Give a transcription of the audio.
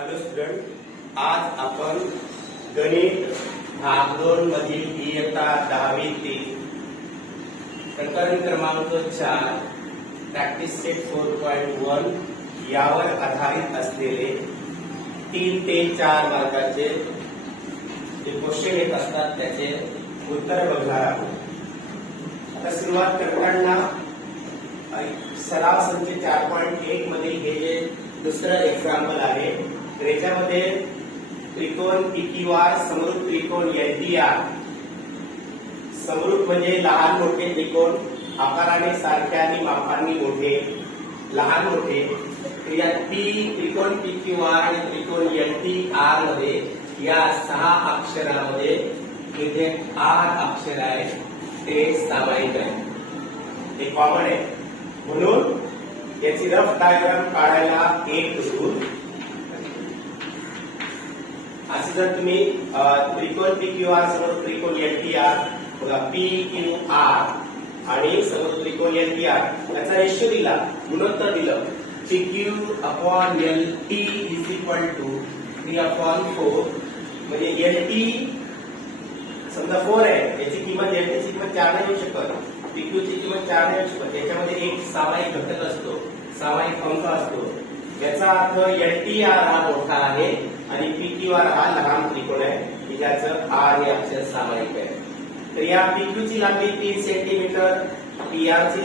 Hello student आज आपण गणित भाग दोन मधील इयत्ता दहावीतील प्रकरण क्रमांक चार practice set four point one यावर आधारित असलेले तीन ते चार मार्गाचे जे क्वेश्चन येत असतात त्याचे उत्तर बघणार आहोत. आता सुरुवात करताना सराव संच चार पॉईंट एक मधील हे जे दुसरं एक्झाम्पल आहे तर याच्यामध्ये त्रिकोण पिकिवार समरूप त्रिकोण एलटीआर. समरूप म्हणजे लहान मोठे त्रिकोण आकाराने सारखे आणि मापांनी मोठे लहान मोठे. तर या पी त्रिकोण पी क्यू आर आणि त्रिकोण एल टी आरमध्ये या सहा अक्षरामध्ये म्हणजे जे आर अक्षर आहे ते सामायिक आहे ते कॉमन आहे म्हणून याची रफ डायग्राम काढायला एक रूल असं जर तुम्ही त्रिकोण पी क्यू आर समोर त्रिकोण एल टी आर बघा पी क्यू आर आणि समोर त्रिकोण एल टी आर याचा रेशो दिला गुणोत्तर दिलं. P Q upon L T is equal to three upon four म्हणजे एल टी समजा फोर आहे याची किंमत एल टीची किंमत चार नाही येऊ शकत. पीक्यू ची किंमत चार नाही येऊ शकत. याच्यामध्ये एक सामायिक घटक असतो. सामायिक अंक असतो. याचा अर्थ एल टी आर हा मोठा आहे आणि पी क्यू आर हा लहान त्रिकोण आहे. की ज्याचं आर हे अक्षर सामायिक आहे. तर या पीक्यू ची लांबी तीन सेंटीमीटर पी आर ची